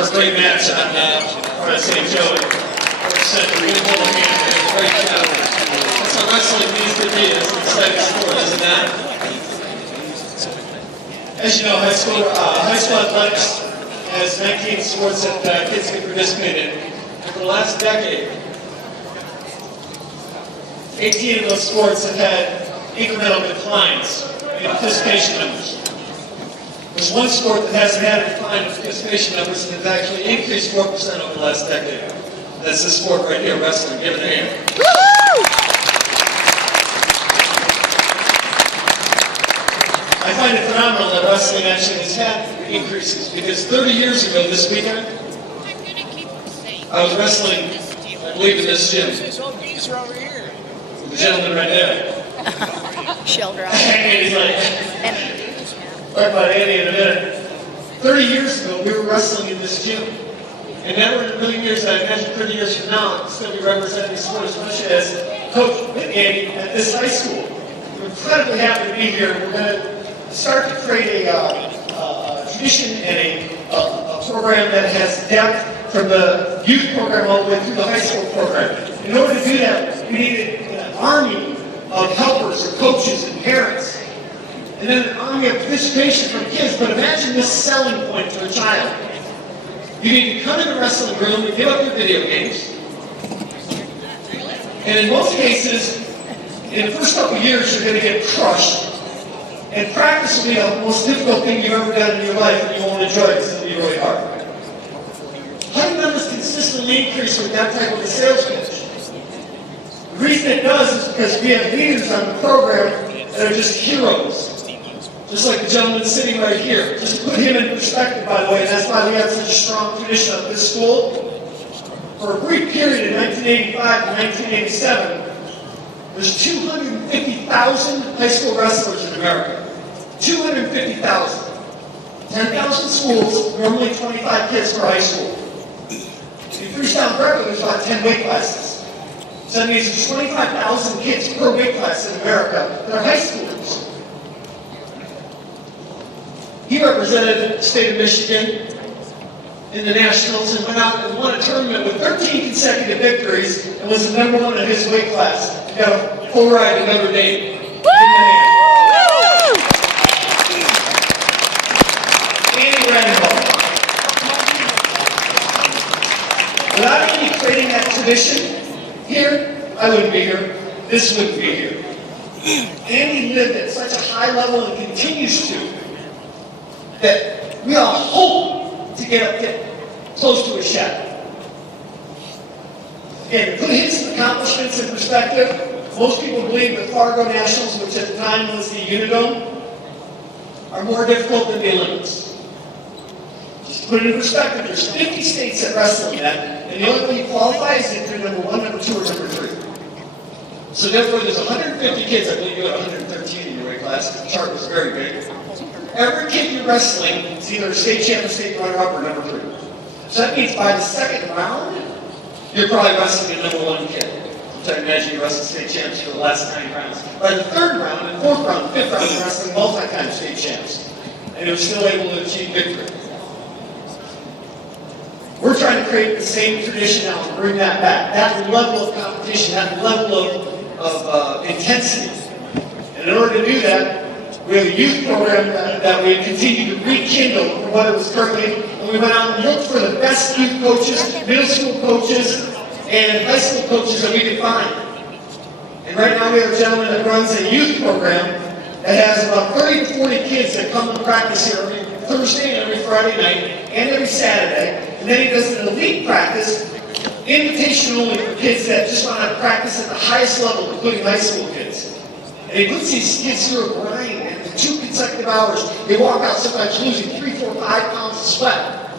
for a great match on front of St. Joe. Beautiful hand. Great job. That's how wrestling needs to be. It's an exciting sport, isn't that? As you know, high school athletics has 19 sports that kids can participate in. And for the last decade, 18 of those sports have had incremental declines in participation numbers. There's one sport that hasn't had a decline in participation numbers and has actually increased 4% over the last decade. That's this sport right here, wrestling. Give it a hand. I find it phenomenal that wrestling actually has had increases because 30 years ago this weekend, I was wrestling, I believe, in this gym. The gentleman right there. Shelter. He's like, talk about Andy in a minute. 30 years ago, we were wrestling in this gym. And now we're in a million years, I imagine 30 years from now, it's going to be representing sport as much as Coach with Andy at this high school. We're incredibly happy to be here. We're going to start to create a tradition and a program that has depth from the youth program all the way through the high school program. In order to do that, we needed an army of helpers and coaches and parents. And then an army of participation from kids. But imagine this selling point to a child. You need to come in the wrestling room and give up your video games. And in most cases, in the first couple of years, you're going to get crushed. And practice will be the most difficult thing you've ever done in your life, and you won't enjoy it because it'll be really hard. Height numbers consistently increase with that type of a sales pitch. The reason it does is because we have leaders on the program that are just heroes. Just like the gentleman sitting right here. Just to put him in perspective, by the way, and that's why we have such a strong tradition of this school. For a brief period in 1985 to 1987, there's 250,000 high school wrestlers in America. 250,000. 10,000 schools, normally 25 kids per high school. In freestyle grappling, there's about 10 weight classes. So that means there's 25,000 kids per weight class in America that are high schoolers. He represented the state of Michigan in the Nationals and went out and won a tournament with 13 consecutive victories and was the number one in his weight class. He got a full ride to Notre Dame. Andy Randolph. Without Andy creating that tradition here, I wouldn't be here. This wouldn't be here. Andy lived at such a high level and continues to, that we all hope to get close to his shadow. And to put his accomplishments in perspective, most people believe the Fargo Nationals, which at the time was the Unidome, are more difficult than the Olympics. Just to put it in perspective, there's 50 states that wrestle in that, and the only way you qualify is if you're number 1, number 2, or number 3. So therefore, there's 150 kids. I believe you had 113 in your weight class. The chart was very big. Every kid you're wrestling is either a state champ, state runner-up, or number 3. So that means by the second round, you're probably wrestling a number 1 kid. So I imagine you wrestled state champs for the last 9 rounds. By the 3rd round, and 4th round, and 5th round, you're wrestling multi-time state champs. And you're still able to achieve victory. We're trying to create the same tradition now and bring that back. That level of competition, that level of intensity. And in order to do that, we have a youth program that we continue to rekindle from what it was currently. And we went out and looked for the best youth coaches, middle school coaches, and high school coaches that we could find. And right now we have a gentleman that runs a youth program that has about 30 to 40 kids that come to practice here every Thursday and every Friday night and every Saturday. And then he does an elite practice, invitation only for kids that just want to practice at the highest level, including high school kids. And he puts these kids through a grind, and in 2 consecutive hours, they walk out sometimes losing 3, 4, 5 pounds of sweat.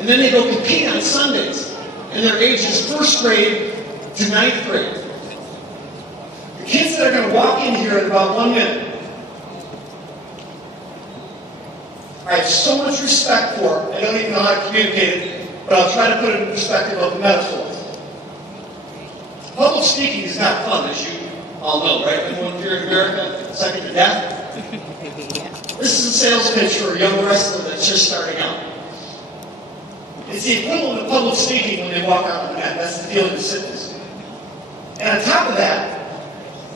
And then they go compete on Sundays. And their age is 1st grade to 9th grade. The kids that are going to walk in here in about 1 minute, I have so much respect for, I don't even know how to communicate it, but I'll try to put it in perspective of a metaphor. Public speaking is not fun, as you all know, right? Anyone here in America, second to death? This is a sales pitch for a young wrestler that's just starting out. It's the equivalent of public speaking when they walk out on the mat. That's the feeling of fitness. And on top of that,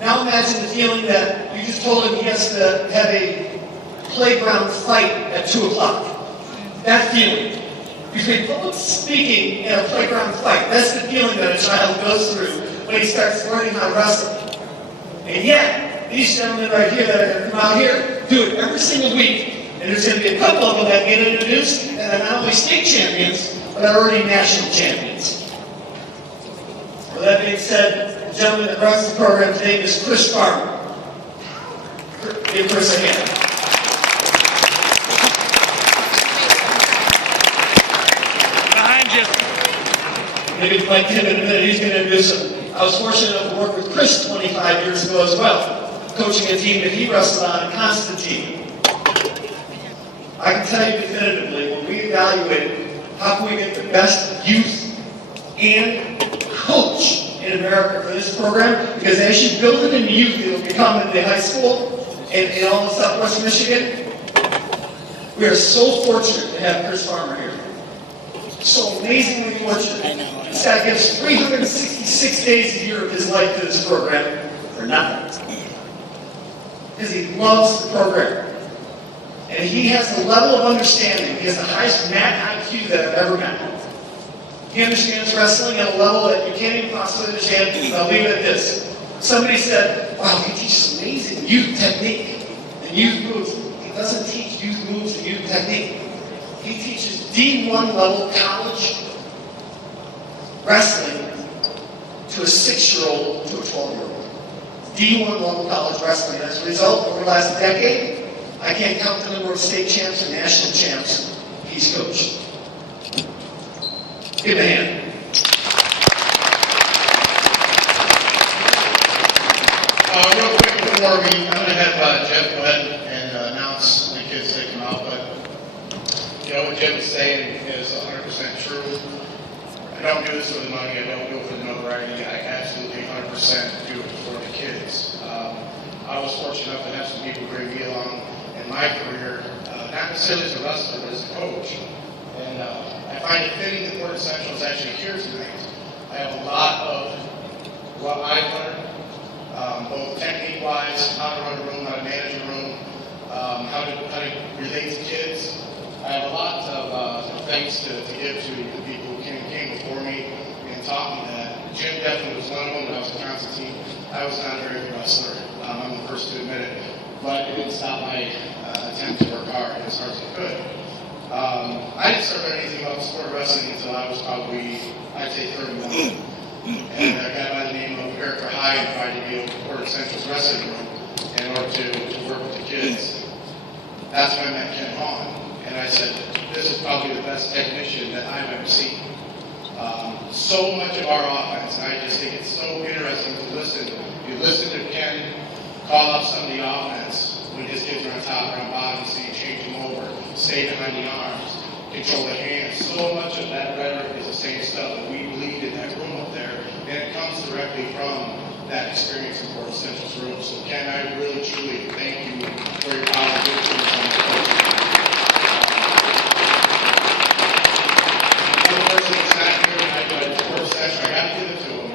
now imagine the feeling that you just told him he has to have a playground fight at 2 o'clock. That feeling. Between public speaking and a playground fight, that's the feeling that a child goes through when he starts learning how to wrestle. And yet, these gentlemen right here that are going to come out here do it every single week. And there's going to be a couple of them that get introduced and are not only state champions, but are already national champions. With that being said, the gentleman that runs the program today is Chris Farmer. Give Chris a hand. Behind you. Maybe Mike Tim in a minute, he's going to introduce him. I was fortunate enough to work with Chris 25 years ago as well, coaching a team that he wrestled on in Constantine. I can tell you definitively, when we evaluated how can we get the best youth and coach in America for this program, because as you build it in youth, it'll become in the high school and in all of Southwest Michigan. We are so fortunate to have Chris Farmer here. So amazingly fortunate. This guy gives 366 days a year of his life to this program for nothing. Because he loves the program. And he has a level of understanding. He has the highest mat IQ that I've ever met. He understands wrestling at a level that you can't even possibly understand. I'll leave it at this. Somebody said, wow, he teaches amazing youth technique and youth moves. He doesn't teach youth moves and youth technique. He teaches D1 level college wrestling to a 6-year-old to a 12-year-old. D1 level college wrestling. As a result, over the last decade, I can't count the number of state champs and national champs he's coached. Give him a hand. Real quick before I'm going to have Jeff go ahead and announce the kids that come out, but what Jeff was saying is 100% true. I don't do this for the money, I don't do it for the notoriety, I absolutely 100% do it for the kids. I was fortunate enough to have some people bring me along in my career, not necessarily as a wrestler, but as a coach. And I find it fitting that Port Central is actually here tonight. I have a lot of what I've learned, both technique-wise, how to run a room, how to manage a room, how to relate to kids. I have a lot of thanks to give to the people who came before me and taught me that. Jim definitely was one of them when I was at Constantine. I was not a very good wrestler. I'm the first to admit it. But it didn't stop my attempt to work hard as I could. I didn't start learning anything about sport wrestling until I was probably, I'd say 31. And a guy by the name of Eric High invited me over to Port Central's wrestling room in order to work with the kids. That's when I met Ken Hahn. And I said, this is probably the best technician that I've ever seen. So much of our offense, and I just think it's so interesting to listen. You listen to Ken call out some of the offense when his kids are on top or on bottom, so you change them over, stay behind the arms, control the hands. So much of that rhetoric is the same stuff that we believed in that room up there, and it comes directly from that experience in Port Central's room. So Ken, I really truly thank you for your positive influence on the coach. Another person that's not here tonight, but it's Port Central, I got to give it to him,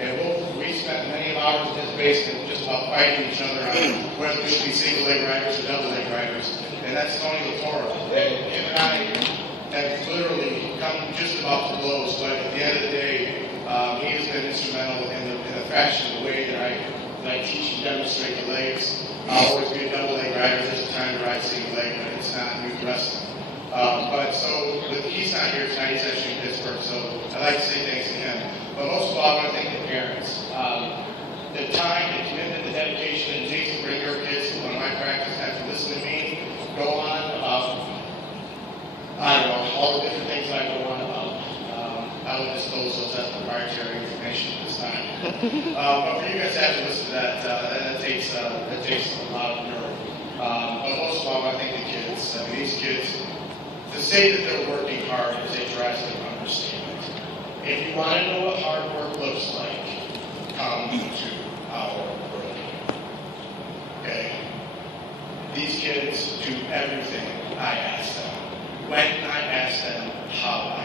and we spent many hours in his basement just about fighting each other on whether we should be single leg riders or double leg riders. And that's Tony LaTorra. And him and I have literally come just about to blows, but at the end of the day, he has been instrumental in the fashion, the way that I teach and demonstrate the legs. I'll always be a double leg rider. There's a time to ride single leg, but it's not new wrestling. But so he's not here tonight. He's actually in Pittsburgh, so I'd like to say thanks to him. But most of all, I want to thank the parents. The time, the commitment, the dedication that it takes to bring your kids to one of my practices, have to listen to me go on about, I don't know, all the different things I go on about. I will disclose those as proprietary information at this time. But for you guys to have to listen to that, that takes a lot of nerve. But most of all, I think the kids. I mean, these kids, to say that they're working hard is a drastic understatement. If you want to know what hard work looks like, come to our room. Okay? These kids do everything I ask them. When I ask them, how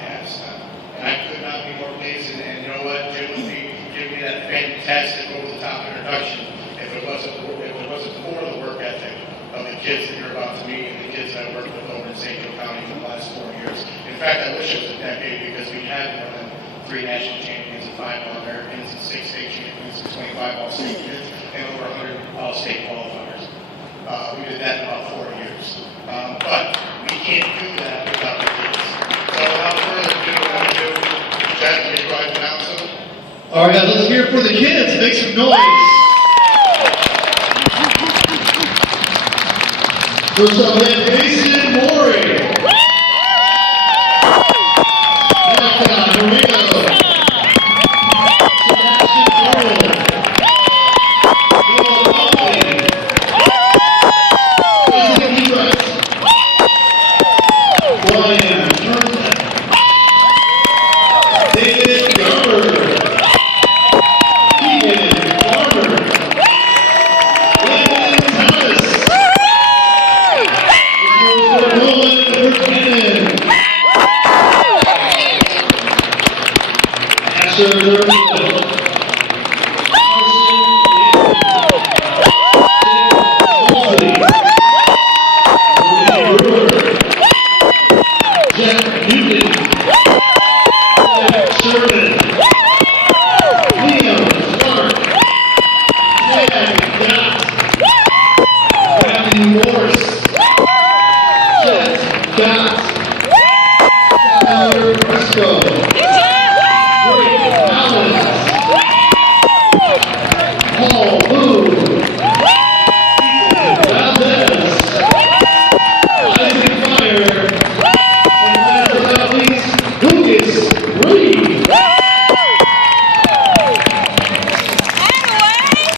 you know what, Jim would be giving me that fantastic over-the-top introduction if it wasn't for the work ethic of the kids that you're about to meet and the kids that I worked with over in St. Joe County for the last 4 years. In fact, I wish it was a decade because we had more than 3 national champions and 5 All-Americans and 6 state champions and 25 All-State kids and over 100 All-State qualifiers. We did that in about 4 years. But we can't do that without the kids. So without further ado, what I'm going to do, Jeff, can you go ahead and announce them? All right, guys, let's hear it for the kids. Make some noise. First up, we have Mason Mori. Mecca Marino. Sebastian Earl. Noah Buckley. Wesley Russ. Brian Turnbull. David Garber. Keegan Farmer. Landon Thomas. Roland Buchanan. Asher Durham.